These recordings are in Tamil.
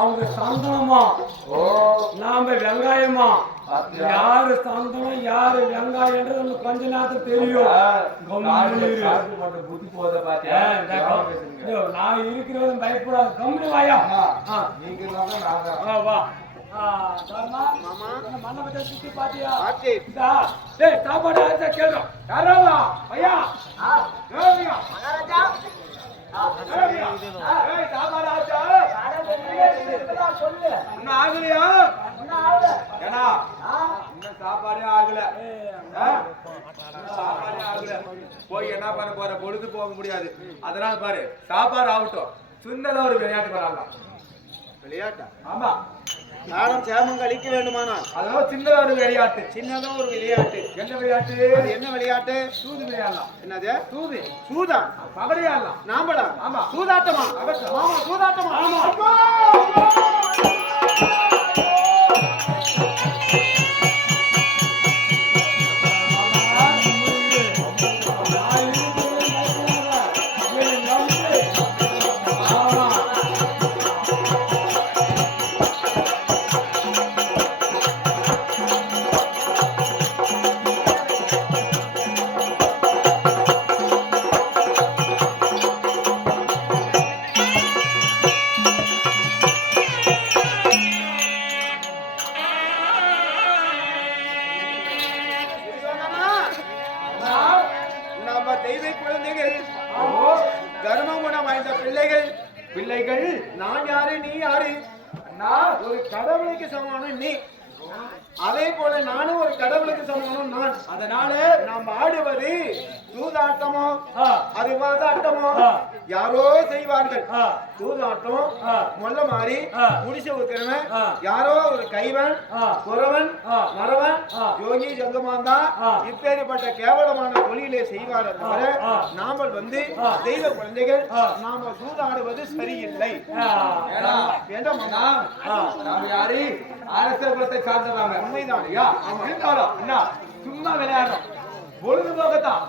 அவங்க சந்தனமா நாம வெங்காயமா யாரு சந்தனம் யாரு வெங்காயம் கொஞ்ச நேரத்துக்கு தெரியும். நான் இருக்கிறது பயப்படாது. கம்பெனி வாயா வா மண்டபத்தை சுத்தி பாத்தியா? சாப்பாடு கேள்றோம் யாரா ஐயா ஆகலையா? சாப்பாடே ஆகல. போய் என்ன பண்ண போற? பொழுது போக முடியாது. அதனால பாரு சாப்பாடு ஆகட்டும். சின்னதா ஒரு விளையாட்டு வரலாம். விளையாட்டா? ஆமா. நானும் சேமம் கழிக்க வேண்டுமானால் அதனால சின்னதா ஒரு விளையாட்டு. சின்னதா ஒரு விளையாட்டு. என்ன விளையாட்டு? என்ன விளையாட்டு? சூது விளையாடலாம். என்னது? சூது. சூதா? கபடியாடலாம். நாம்படா? ஆமா. சூதாட்டமா? ஆமா சூதாட்டமா. ஆமா. பிள்ளைகள் நான் யாரு நீ யாரு? நான் ஒரு கடவுளுக்கு சமானம் நீ. அதே போல நானும் ஒரு கடவுளுக்கு சமானம் நான். அதனால நாம் ஆடுவது சூதாட்டமோ அது வாதாட்டமோ யாரோ செய்வார்கள். சூதாட்டம் மொல்ல மாறி முடிச்ச வைக்கிறவன் யாரோ ஒரு கைவன் குறவன் மறவன் யோகி ஜங்கமாந்தா இப்பேற்பட்ட கேவலமான தொழிலை செய்வார தவிர நாமல் தெய்வ குழந்தைகள் நாம சூதாடுவது சரியில்லை. யாரு அரசியல் குலத்தை சார்ந்தவங்க உண்மைதான். சும்மா விளையாடுறோம் பொழுதுபோக்கத்தான்.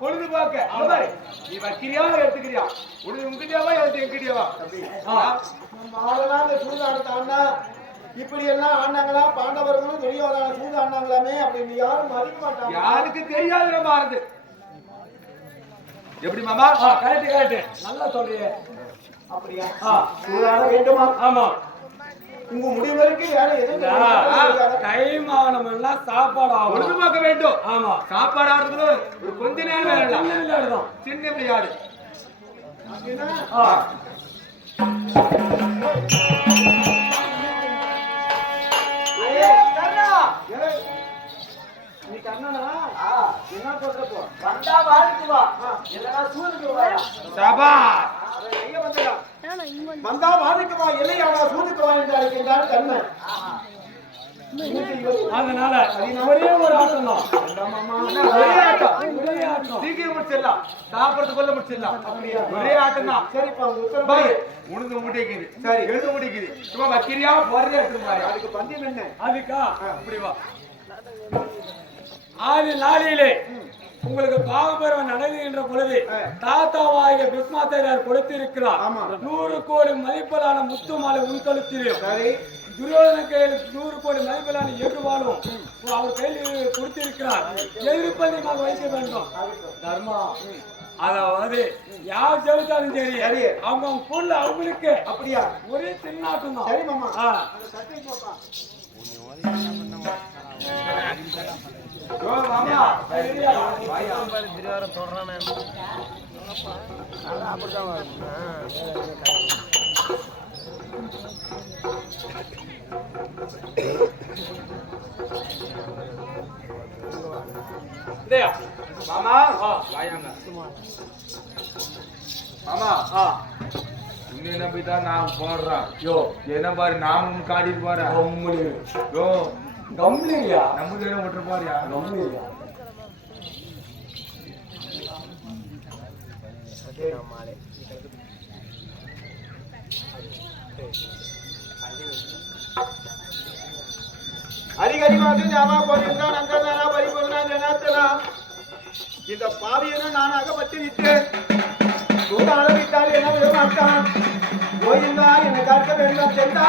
பொழுதுபோக்க நீ வைக்கிறியா எடுத்துக்கிறியா? உங்ககிட்டயாவா எங்கிட்டயாவா? சூதாடுத்தான்னா இப்படி எல்லாம் ஆண்டாங்களா? பாண்டவர்களும் துரியோதன சூது ஆண்டாங்களாமே அப்படின்னு யாரும் மதிக்க மாட்டாங்க. யாருக்கு தெரியாது நம்ம ஆறுது. எப்படி மாமா? கரெக்ட் கரெக்ட் நல்லா சொல்றீங்க. அப்படியா? சூதாட வேண்டுமா? ஆமா. உங்க முடிவு வரைக்கும் வேற எதுவும் டைம் ஆகணும்னா சாப்பாடு ஆகும். பொழுதுபோக்க வேண்டும். ஆமா. சாப்பாடு ஆடுறதுல ஒரு கொஞ்ச நேரம் விளையாடுறோம். சின்ன விளையாடு. நீ கண்ணனா என்ன சொல்றப்போ வந்தா வாழ்க்கை வா இல்லனா சூதுக்கு வாயா. சபா எங்க வந்தடா? வந்தா வாழ்க்கை வா இல்லையாடா சூதுக்கு வா என்று அழைக்கின்றார் கண்ணன். அதனால ஒரே ஒரு ஆட்டம் தான். ஒரே ஆட்டம் சீக்கிரம் முடிச்சிடலாம். சாப்பிடறதுக்குள்ள முடிச்சிடலாம். ஒரே ஆட்டம் தான். சரிப்பா உனது முடிக்குது. சரி எழுத முடிக்குது. சும்மா வக்கிரியா போறதே எடுத்துருவாரு. அதுக்கு பந்தயம் என்ன? அதுக்கா இப்படி வா. ஆதி நாளிலே உங்களுக்கு பாவபர்வம் நடந்துகின்ற பொழுது தாத்தாவாகிய பிஸ்மாச்சாரியார் கொடுத்திருக்கிறார். 100 கோடி மதிப்பலான முத்து மாலை உன் கழுத்திலும் துரியோதன கையில் 100 கோடி மதிப்பலான எருவாலும் அவர் கையில் கொடுத்திருக்கிறார். எதிர்ப்பதிமாக வைக்க வேண்டும். தர்மா அதாவது யார் ஜெயிச்சாலும் சரி அவங்க பொருள் அவங்களுக்கு அப்படியா ஒரே திருநாட்டம் தான். சரி மாமா. மாமா உன்னை நம்பிதான் நான் போடுறேன். யோ என்ன பாரு நாமும் காட்டிட்டு போறேன். யோ கம்லியா நம்ம விட்டு போறியா? கம்லியா ஹரிஹரி மாசு ஞாபக போயிருந்தா நங்கதானா பரிபூர்ணா ஜனாத்தனா இந்த பாவியனை நான் அகப்பட்டு விட்டேன். கூட அளவிட்டால் என்ன விட மாட்டான். கோயிந்தா என்னை காக்க வேண்டும் சென்றா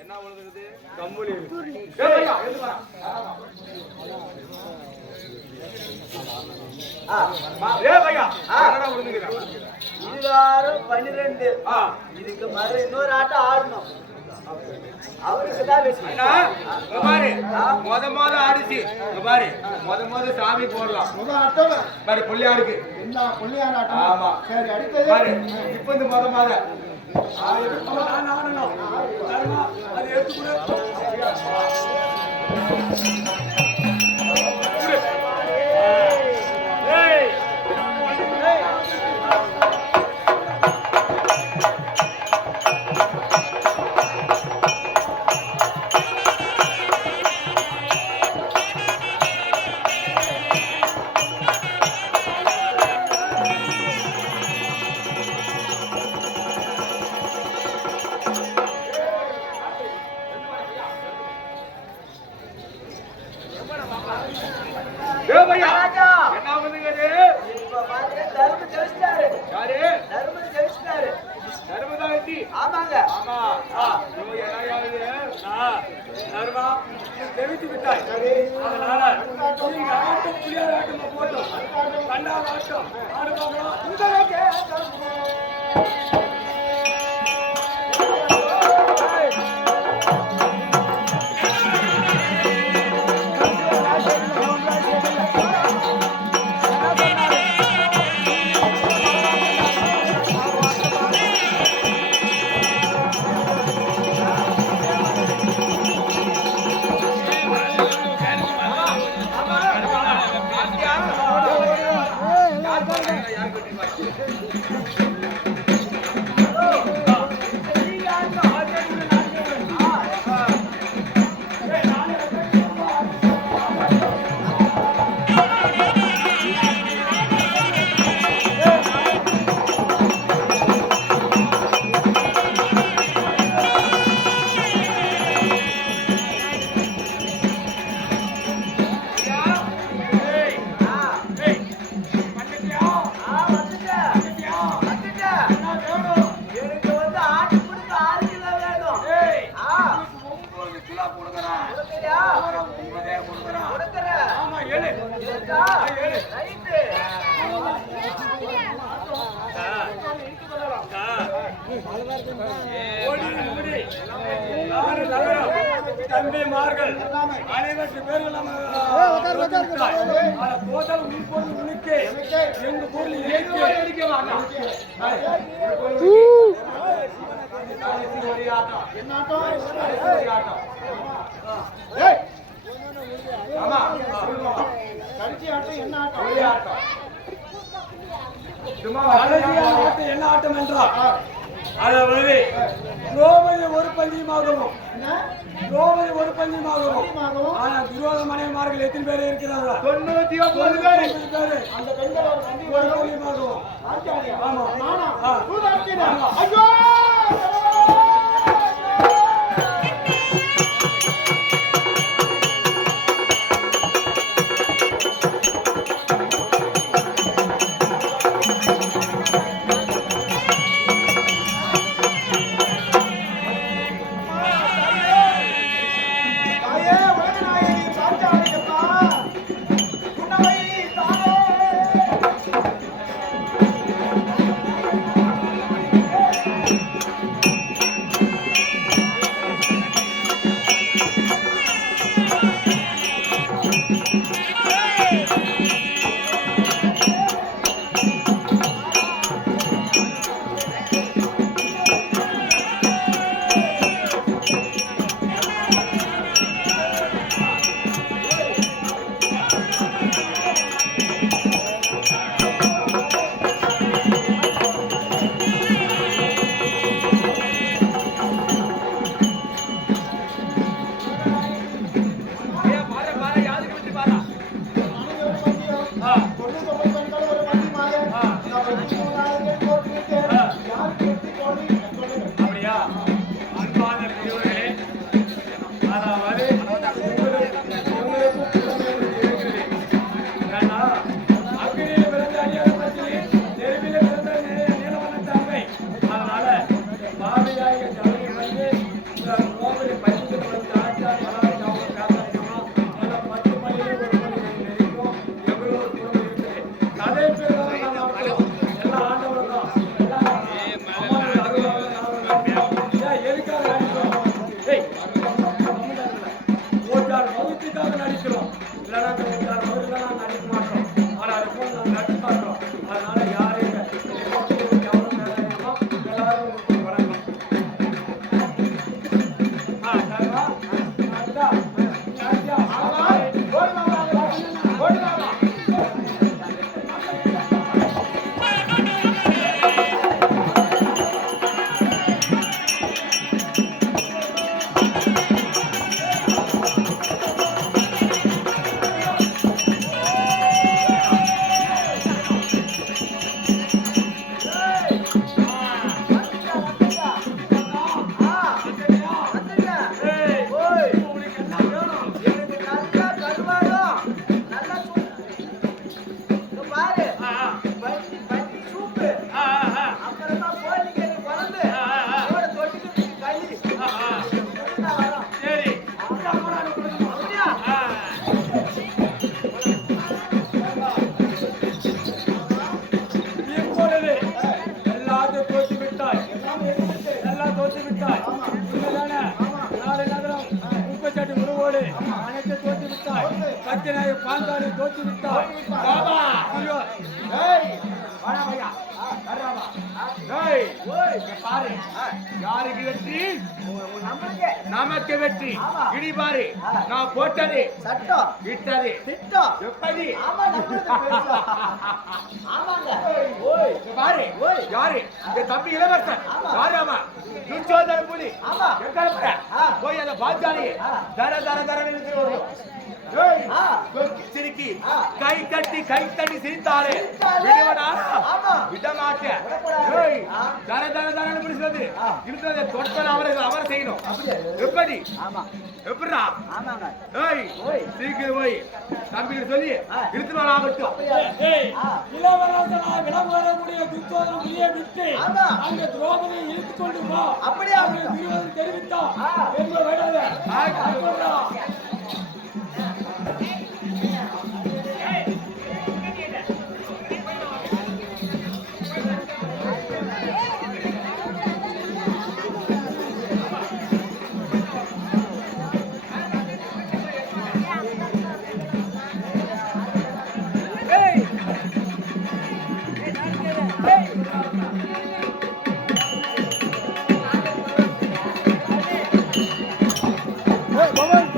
என்ன உழுதுகுது கம்பளி இதுவாரம் 12 இதுக்கு மறு இன்னொரு ஆட்டம் ஆடணும். அவருக்கு தான் மொத அரிசி பாரு மொத சாமி போடலாம் முதல் ஆட்டம் பாரு புள்ளியாருக்கு என்ன புள்ளியார் ஆட்டம். ஆமா சரி அடுத்தது பாரு இப்ப இந்த மொத அது எடுத்து தம்பிமார்கள் அனைவருக்கு பேர்கள் உனக்கு எங்க பொருள் என்ன ஆட்டம் என்றால் அதாவது திரௌபதி ஒரு பஞ்சமாகவும் என்ன? திரௌபதி ஒரு பஞ்சமாகவும் பஞ்சமாகவும். ஆனா துரியோதன மனைவிமார்கள் எத்தனை பேர் இருக்கிறாங்க? 99 பேரு. 99 பேரு. அந்த பெண்கள் ஒரு பந்தி ஒரு பஞ்சமாகவும். ஆச்சாரியா? ஆமா. நானா? ஆ. சூதாட்டமா? ஆமா. ஐயோ! தாயே, உலகநாயகி சாச்சாரியம்மா, உன்னை தாயே. ஏய், பாரு, பாரு, யாருக்கு விட்டு பாரா? நானும் ஒரு பந்தியம். ஆ. 99 பெண்கள் ஒரு பந்தி மாய. ஆ. நான் 99 போட்டுவிட்டேன். ஆ. யாருக்கு எப்படி தோழி? சொல்லுங்க. அப்படியா? அன்பான பெரியவர்களே, அதாவது ஏன்னா, அக்கினியில் பிறந்த அடியார பத்தினி, நெருப்பிலே பிறந்த நீலவண்ண தங்கை. அதனால பாவியாகிய ஜவுளி வந்து இந்த கோவிலை பறித்து வந்து ஆச்சாரி எல்லாரும் அவங்க பேசணும். எல்லாம் 10 மணியிலே ஒரு மணி நெருங்கும். எவ்வளோ ஒரு குடும்பம் இருக்குது. அதே பேர் தான் நான் நடத்துறோம். எல்லாம் ஆண்டவர் தான். எல்லாம் அம்மாவுடைய அருளால நாங்கள் ஏன் எதுக்காக நடிக்கிறோம்? ஏய், ஓட்டார் வகுத்துக்காக நடிக்கிறோம். இல்லைன்னா அந்த ஓட்டார் வகுத்துலாம் நடிக்க மாட்டோம். ஆனால் அது போல் நாங்கள் நடிக்க மாட்டோம். அதனால யாரும் கவனம் வேலையாமோ எல்லாரும் உங்களுக்கு வணக்கம். சரிவா? அதுதான். சரியா? ஆமா. ஓடி வாங்க. ஓடி வாங்க. ஏய், உங்களுக்கு என்ன வேணும்? சரி. இப்பொழுது எல்லாத்தையும் தோற்று விட்டாய். எல்லாம் தோற்று விட்டாய். உண்மைதானே? நாளை நகரம் முப்பச்செட்டு குருவோடு அனைத்து தோற்று விட்டாய். கத்தினாய் பாஞ்சாலி தோற்று விட்டாய். பாபா. ஐயோ, ஏய், வாடா பையா. வர்றாமா. ஏய், இங்க பாரு. யாருக்கு வெற்றி? நம்மளுக்கு நமக்கு வெற்றி. ஆமா. இடி பாரு. நான் போட்டது சட்டம் விட்டது திட்டம். எப்படி? ஆமா, நம்மளுக்கு பெருசா. ஆமாங்க. ஓய், இங்க பாரு. ஓய், யாரு? இந்த தம்பி இளவரசன். ஆமா. யாரு அவன்? துச்சோதன புலி. ஆமா. எங்க இருக்க? ஆ. போய் அந்த பாஞ்சாலி ஆ. தர தர தர இருக்கிறவர்கள். ஏய், ஆ. சிரிக்கி ஆ. கை தட்டி சிரித்தாரே சிரித்தாரே. விடுவனா? ஆமா. விட மாட்டேன். விடக்கூடாது. ஏய், ஆ. தர தர தரன்னு பிடிச்சது ஆ. இருக்கிறத தொட்டன அவர் செய்யணும். அப்படியா? எப்படி? ஆமா. எப்படிடா? ஆமாங்க. ஏய், ஓய். சீக்கிரம் போய் தம்பிக்கு சொல்லி ஆ. இழுத்துட்டு ஆகட்டும். ஏய், ஆ. இளவரசனாய் விளம் வரக்கூடிய துச்சோதன புலியை விட்டு ஆமா. அங்கே திரௌபதியை இழுத்துக் கொண்டு போ. அப்படியே அங்கே ஆகட்டும். துரியோதனன் தெரிவித்தான். ஆ. எங்க விடாத. ஆ. அப்படியா? ஏய், பவன்.